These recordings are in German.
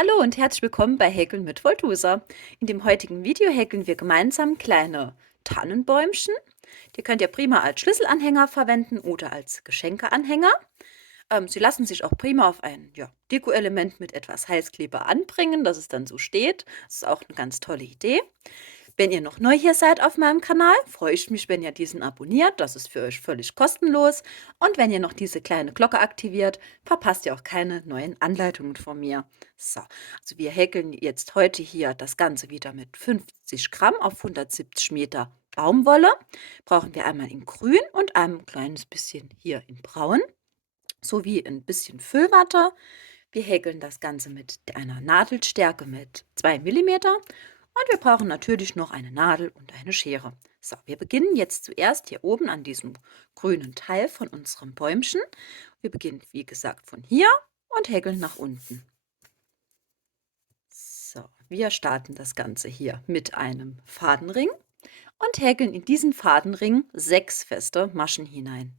Hallo und herzlich willkommen bei Häkeln mit Voltusa. In dem heutigen Video häkeln wir gemeinsam kleine Tannenbäumchen. Die könnt ihr prima als Schlüsselanhänger verwenden oder als Geschenkeanhänger. Sie lassen sich auch prima auf ein Deko-Element mit etwas Heißkleber anbringen, dass es dann so steht. Das ist auch eine ganz tolle Idee. Wenn ihr noch neu hier seid auf meinem Kanal, freue ich mich, wenn ihr diesen abonniert. Das ist für euch völlig kostenlos. Und wenn ihr noch diese kleine Glocke aktiviert, verpasst ihr auch keine neuen Anleitungen von mir. So, also wir häkeln jetzt heute hier das Ganze wieder mit 50 Gramm auf 170 Meter Baumwolle. Brauchen wir einmal in grün und ein kleines bisschen hier in braun, sowie ein bisschen Füllwatte. Wir häkeln das Ganze mit einer Nadelstärke mit 2 Millimeter. Und wir brauchen natürlich noch eine Nadel und eine Schere. So, wir beginnen jetzt zuerst hier oben an diesem grünen Teil von unserem Bäumchen. Wir beginnen, wie gesagt, von hier und häkeln nach unten. So, wir starten das Ganze hier mit einem Fadenring und häkeln in diesen Fadenring 6 feste Maschen hinein.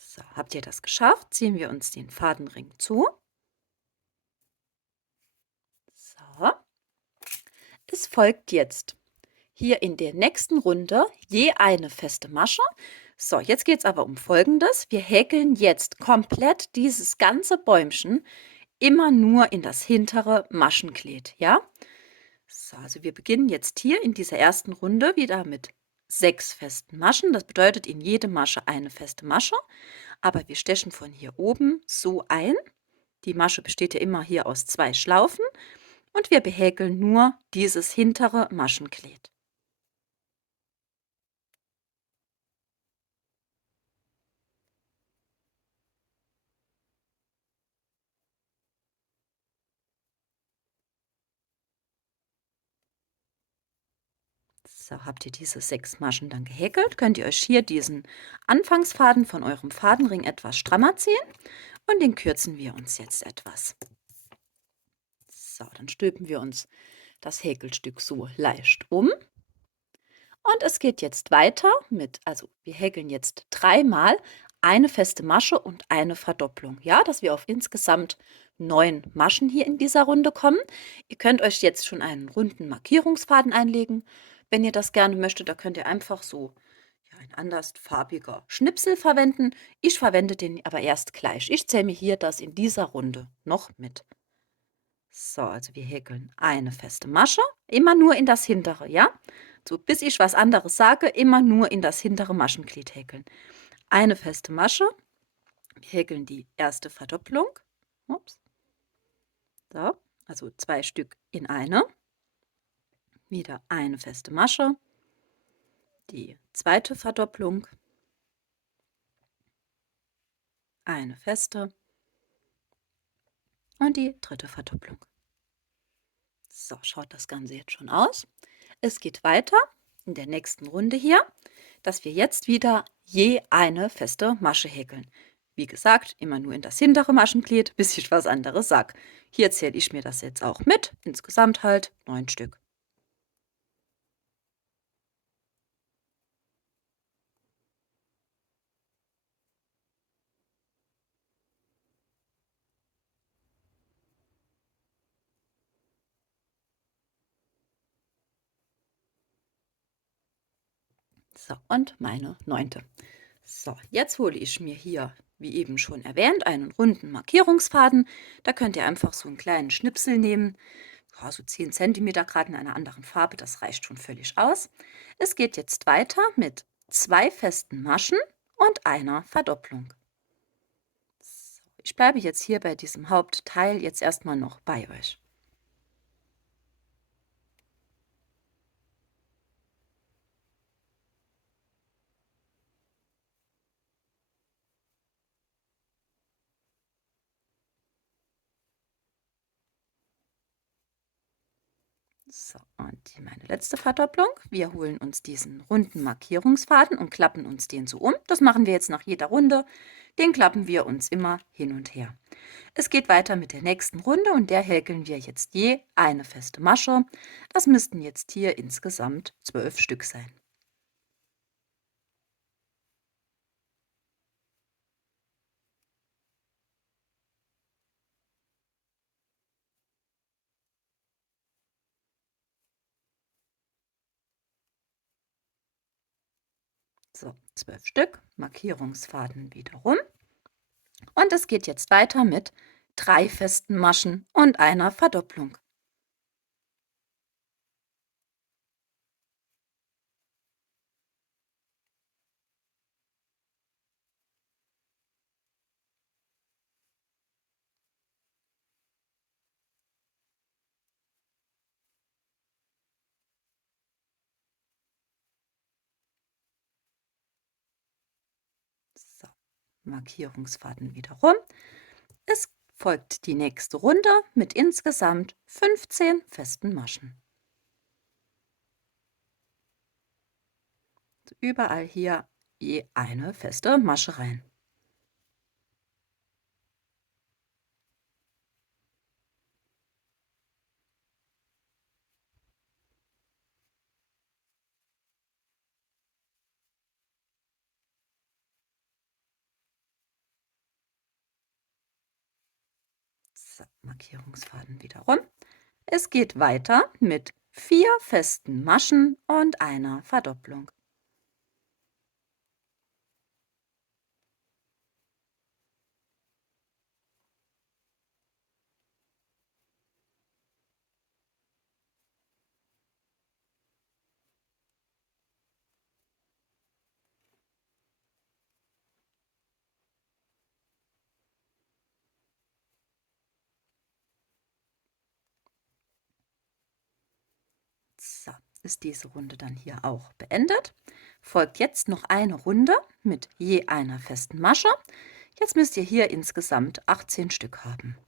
So, habt ihr das geschafft? Ziehen wir uns den Fadenring zu. So, es folgt jetzt hier in der nächsten Runde je eine feste Masche. So, jetzt geht es aber um Folgendes. Wir häkeln jetzt komplett dieses ganze Bäumchen immer nur in das hintere Maschenglied, ja? So, also wir beginnen jetzt hier in dieser ersten Runde wieder mit 6 festen Maschen. Das bedeutet in jede Masche eine feste Masche. Aber wir stechen von hier oben so ein. Die Masche besteht ja immer hier aus 2 Schlaufen. Und wir behäkeln nur dieses hintere Maschenglied. So, habt ihr diese 6 Maschen dann gehäkelt, könnt ihr euch hier diesen Anfangsfaden von eurem Fadenring etwas strammer ziehen und den kürzen wir uns jetzt etwas. So, dann stülpen wir uns das Häkelstück so leicht um. Und es geht jetzt weiter also wir häkeln jetzt 3-mal eine feste Masche und eine Verdopplung. Ja, dass wir auf insgesamt 9 Maschen hier in dieser Runde kommen. Ihr könnt euch jetzt schon einen runden Markierungsfaden einlegen. Wenn ihr das gerne möchtet, da könnt ihr einfach so ein andersfarbiger Schnipsel verwenden. Ich verwende den aber erst gleich. Ich zähle mir hier das in dieser Runde noch mit. So, also wir häkeln eine feste Masche, immer nur in das hintere, ja? So, bis ich was anderes sage, immer nur in das hintere Maschenglied häkeln. Eine feste Masche, wir häkeln die erste Verdopplung. Ups. So, also 2 Stück in eine. Wieder eine feste Masche, die zweite Verdopplung, eine feste und die dritte Verdopplung. So, schaut das Ganze jetzt schon aus. Es geht weiter in der nächsten Runde hier, dass wir jetzt wieder je eine feste Masche häkeln. Wie gesagt, immer nur in das hintere Maschenglied, bis ich was anderes sage. Hier zähle ich mir das jetzt auch mit. Insgesamt halt 9 Stück. So, und meine 9. So, jetzt hole ich mir hier, wie eben schon erwähnt, einen runden Markierungsfaden. Da könnt ihr einfach so einen kleinen Schnipsel nehmen, ja, so 10 Zentimeter gerade in einer anderen Farbe, das reicht schon völlig aus. Es geht jetzt weiter mit 2 festen Maschen und einer Verdopplung. So, ich bleibe jetzt hier bei diesem Hauptteil jetzt erstmal noch bei euch. So, und meine letzte Verdopplung. Wir holen uns diesen runden Markierungsfaden und klappen uns den so um. Das machen wir jetzt nach jeder Runde. Den klappen wir uns immer hin und her. Es geht weiter mit der nächsten Runde und der häkeln wir jetzt je eine feste Masche. Das müssten jetzt hier insgesamt 12 Stück sein. So, 12 Stück, Markierungsfaden wieder rum. Und es geht jetzt weiter mit 3 festen Maschen und einer Verdopplung. So, Markierungsfaden wieder rum. Es folgt die nächste Runde mit insgesamt 15 festen Maschen. Überall hier je eine feste Masche rein. So, Markierungsfaden wieder rum. Es geht weiter mit 4 festen Maschen und einer Verdopplung. So, ist diese Runde dann hier auch beendet. Folgt jetzt noch eine Runde mit je einer festen Masche. Jetzt müsst ihr hier insgesamt 18 Stück haben.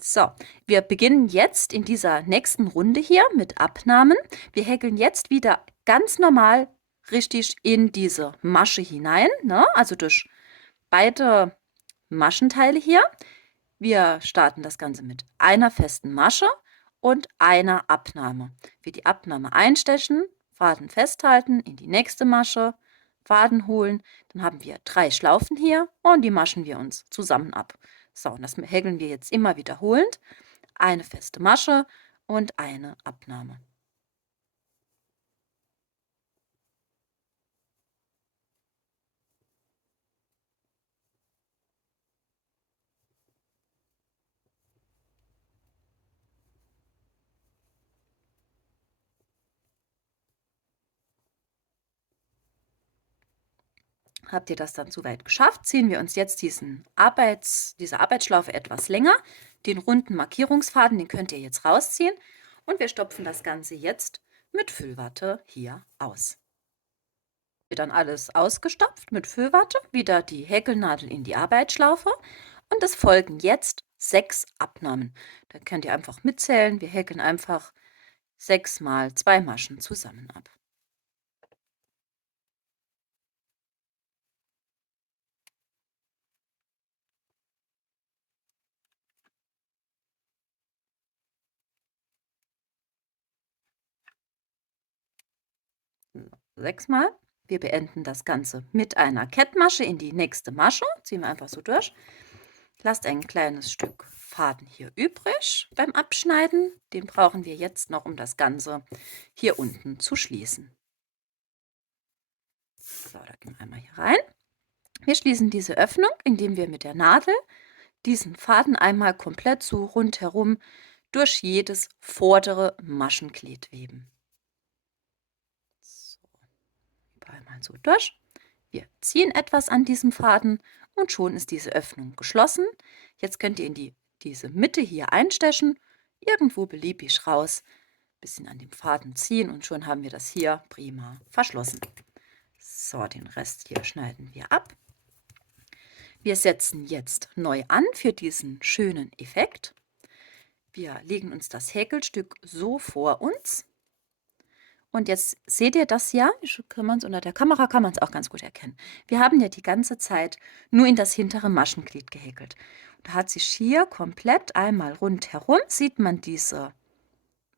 So, wir beginnen jetzt in dieser nächsten Runde hier mit Abnahmen. Wir häkeln jetzt wieder ganz normal richtig in diese Masche hinein, ne? Also durch beide Maschenteile hier. Wir starten das Ganze mit einer festen Masche und einer Abnahme. Wir die Abnahme einstechen, Faden festhalten, in die nächste Masche, Faden holen. Dann haben wir 3 Schlaufen hier und die maschen wir uns zusammen ab. So, und das häkeln wir jetzt immer wiederholend. Eine feste Masche und eine Abnahme. Habt ihr das dann soweit geschafft, ziehen wir uns jetzt diese Arbeitsschlaufe etwas länger. Den runden Markierungsfaden, den könnt ihr jetzt rausziehen. Und wir stopfen das Ganze jetzt mit Füllwatte hier aus. Dann alles ausgestopft mit Füllwatte, wieder die Häkelnadel in die Arbeitsschlaufe. Und es folgen jetzt 6 Abnahmen. Da könnt ihr einfach mitzählen. Wir häkeln einfach 6 mal 2 Maschen zusammen ab. So, 6 Mal. Wir beenden das Ganze mit einer Kettmasche in die nächste Masche. Ziehen wir einfach so durch. Lasst ein kleines Stück Faden hier übrig beim Abschneiden. Den brauchen wir jetzt noch, um das Ganze hier unten zu schließen. So, da gehen wir einmal hier rein. Wir schließen diese Öffnung, indem wir mit der Nadel diesen Faden einmal komplett so rundherum durch jedes vordere Maschenglied weben. So, überall mal so durch. Wir ziehen etwas an diesem Faden und schon ist diese Öffnung geschlossen. Jetzt könnt ihr in diese Mitte hier einstechen, irgendwo beliebig raus, bisschen an dem Faden ziehen und schon haben wir das hier prima verschlossen. So, den Rest hier schneiden wir ab. Wir setzen jetzt neu an für diesen schönen Effekt. Wir legen uns das Häkelstück so vor uns Und jetzt seht ihr das ja, unter der Kamera kann man es auch ganz gut erkennen. Wir haben ja die ganze Zeit nur in das hintere Maschenglied gehäkelt. Da hat sich hier komplett einmal rundherum, sieht man diese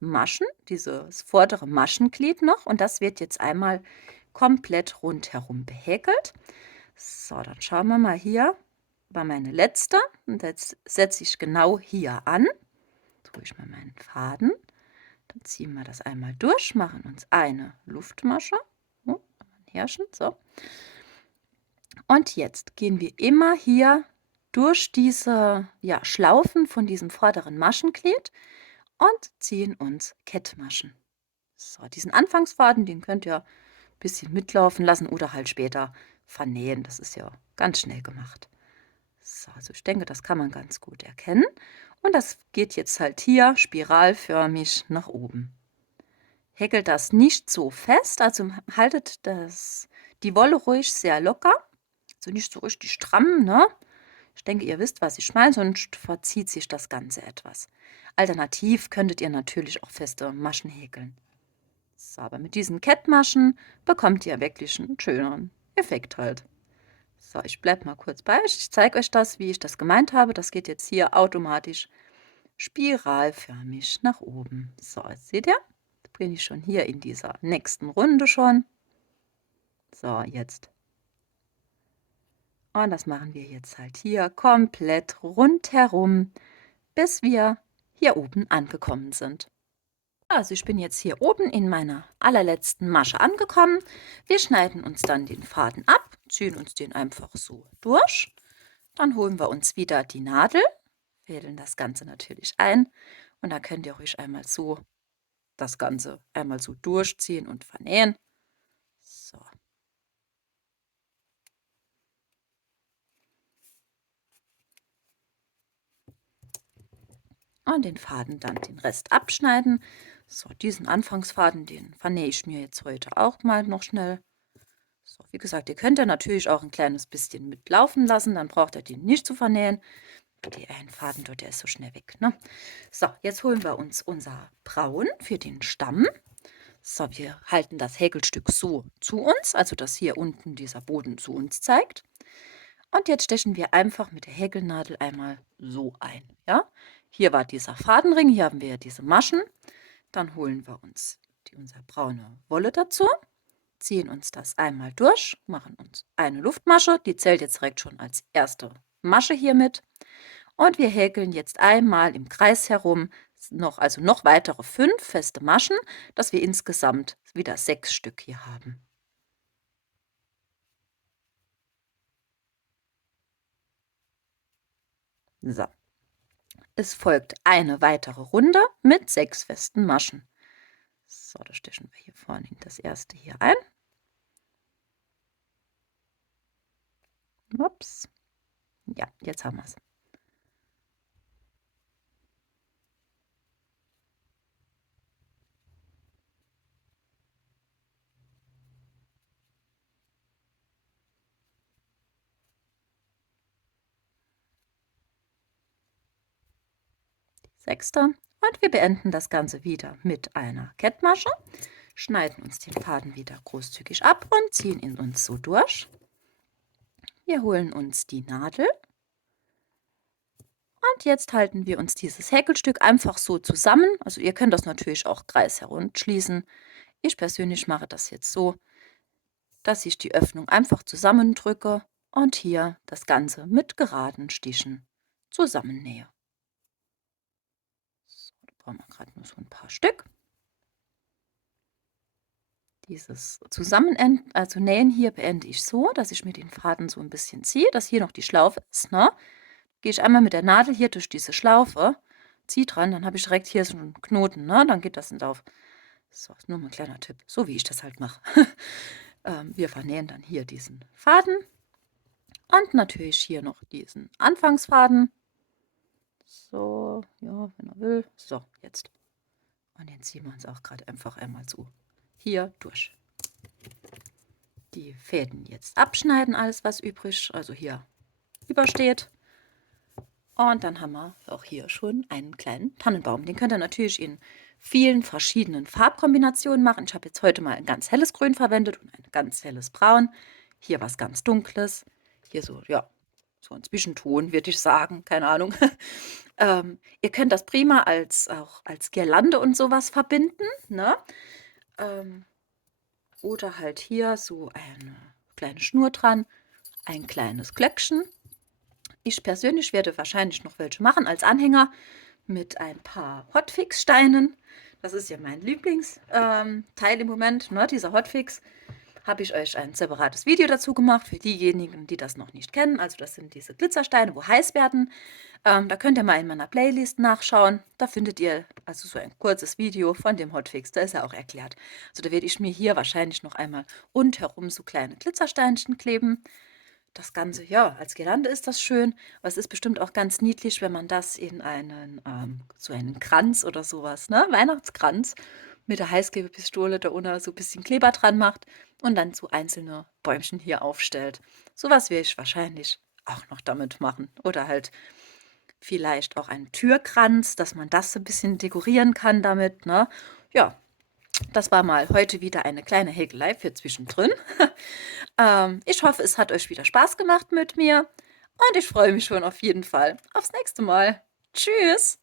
Maschen, dieses vordere Maschenglied noch, und das wird jetzt einmal komplett rundherum behäkelt. So, dann schauen wir mal, hier war meine letzte, und jetzt setze ich genau hier an. Jetzt hole ich mal meinen Faden. Dann ziehen wir das einmal durch, machen uns eine Luftmasche. Oh, ein Härchen, so. Und jetzt gehen wir immer hier durch diese Schlaufen von diesem vorderen Maschenglied und ziehen uns Kettmaschen. So, diesen Anfangsfaden, den könnt ihr ein bisschen mitlaufen lassen oder halt später vernähen. Das ist ja ganz schnell gemacht. So, also ich denke, das kann man ganz gut erkennen. Und das geht jetzt halt hier spiralförmig nach oben. Häkelt das nicht so fest, also haltet die Wolle ruhig sehr locker, also nicht so richtig stramm, ne? Ich denke, ihr wisst, was ich meine, sonst verzieht sich das Ganze etwas. Alternativ könntet ihr natürlich auch feste Maschen häkeln. So, aber mit diesen Kettmaschen bekommt ihr wirklich einen schöneren Effekt halt. So, ich bleibe mal kurz bei euch. Ich zeige euch das, wie ich das gemeint habe. Das geht jetzt hier automatisch spiralförmig nach oben. So, jetzt seht ihr, jetzt bin ich schon hier in dieser nächsten Runde schon. So, jetzt. Und das machen wir jetzt halt hier komplett rundherum, bis wir hier oben angekommen sind. Also ich bin jetzt hier oben in meiner allerletzten Masche angekommen. Wir schneiden uns dann den Faden ab, ziehen uns den einfach so durch. Dann holen wir uns wieder die Nadel, fädeln das Ganze natürlich ein. Und dann könnt ihr ruhig einmal so das Ganze einmal so durchziehen und vernähen. So. Und den Faden dann den Rest abschneiden. So, diesen Anfangsfaden, den vernähe ich mir jetzt heute auch mal noch schnell. So, wie gesagt, ihr könnt ja natürlich auch ein kleines bisschen mitlaufen lassen, dann braucht ihr den nicht zu vernähen. Der ein Faden dort, der ist so schnell weg. Ne? So, jetzt holen wir uns unser Braun für den Stamm. So, wir halten das Häkelstück so zu uns, also dass hier unten dieser Boden zu uns zeigt. Und jetzt stechen wir einfach mit der Häkelnadel einmal so ein. Ja? Hier war dieser Fadenring, hier haben wir ja diese Maschen. Dann holen wir uns unsere braune Wolle dazu, ziehen uns das einmal durch, machen uns eine Luftmasche, die zählt jetzt direkt schon als erste Masche hier mit. Und wir häkeln jetzt einmal im Kreis herum also noch weitere 5 feste Maschen, dass wir insgesamt wieder 6 Stück hier haben. So. Es folgt eine weitere Runde mit 6 festen Maschen. So, da stechen wir hier vorne das erste hier ein. Ups. Ja, jetzt haben wir es. Sechste. Und wir beenden das Ganze wieder mit einer Kettmasche, schneiden uns den Faden wieder großzügig ab und ziehen ihn uns so durch. Wir holen uns die Nadel und jetzt halten wir uns dieses Häkelstück einfach so zusammen. Also ihr könnt das natürlich auch kreisrund schließen. Ich persönlich mache das jetzt so, dass ich die Öffnung einfach zusammendrücke und hier das Ganze mit geraden Stichen zusammennähe. So, da brauchen wir gerade nur so ein paar Stück. Dieses Nähen hier beende ich so, dass ich mir den Faden so ein bisschen ziehe, dass hier noch die Schlaufe ist. Ne? Gehe ich einmal mit der Nadel hier durch diese Schlaufe, ziehe dran, dann habe ich direkt hier so einen Knoten. Ne? Dann geht das nicht auf. So, ist nur mal ein kleiner Tipp, so wie ich das halt mache. Wir vernähen dann hier diesen Faden und natürlich hier noch diesen Anfangsfaden. So, ja, wenn er will. So, jetzt. Und den ziehen wir uns auch gerade einfach einmal so hier durch. Die Fäden jetzt abschneiden, alles was übrig, also hier übersteht. Und dann haben wir auch hier schon einen kleinen Tannenbaum. Den könnt ihr natürlich in vielen verschiedenen Farbkombinationen machen. Ich habe jetzt heute mal ein ganz helles Grün verwendet und ein ganz helles Braun. Hier was ganz Dunkles. Hier so, ja, so ein Zwischenton, würde ich sagen. Keine Ahnung. Ihr könnt das prima auch als Girlande und sowas verbinden, ne? Ähm, oder halt hier so eine kleine Schnur dran, ein kleines Glöckchen. Ich persönlich werde wahrscheinlich noch welche machen als Anhänger mit ein paar Hotfix-Steinen. Das ist ja mein Lieblingsteil im Moment, ne? Dieser Hotfix. Habe ich euch ein separates Video dazu gemacht für diejenigen, die das noch nicht kennen. Also das sind diese Glitzersteine, wo heiß werden. Da könnt ihr mal in meiner Playlist nachschauen. Da findet ihr also so ein kurzes Video von dem Hotfix. Da ist er auch erklärt. Also da werde ich mir hier wahrscheinlich noch einmal rundherum so kleine Glitzersteinchen kleben. Das Ganze, ja, als Girlande ist das schön, aber es ist bestimmt auch ganz niedlich, wenn man das in so einen Kranz oder sowas, ne, Weihnachtskranz mit der Heißklebepistole da unten so ein bisschen Kleber dran macht und dann so einzelne Bäumchen hier aufstellt. Sowas werde ich wahrscheinlich auch noch damit machen. Oder halt vielleicht auch einen Türkranz, dass man das so ein bisschen dekorieren kann damit, ne? Ja, das war mal heute wieder eine kleine Häkelei für zwischendrin. Ich hoffe, es hat euch wieder Spaß gemacht mit mir und ich freue mich schon auf jeden Fall aufs nächste Mal. Tschüss!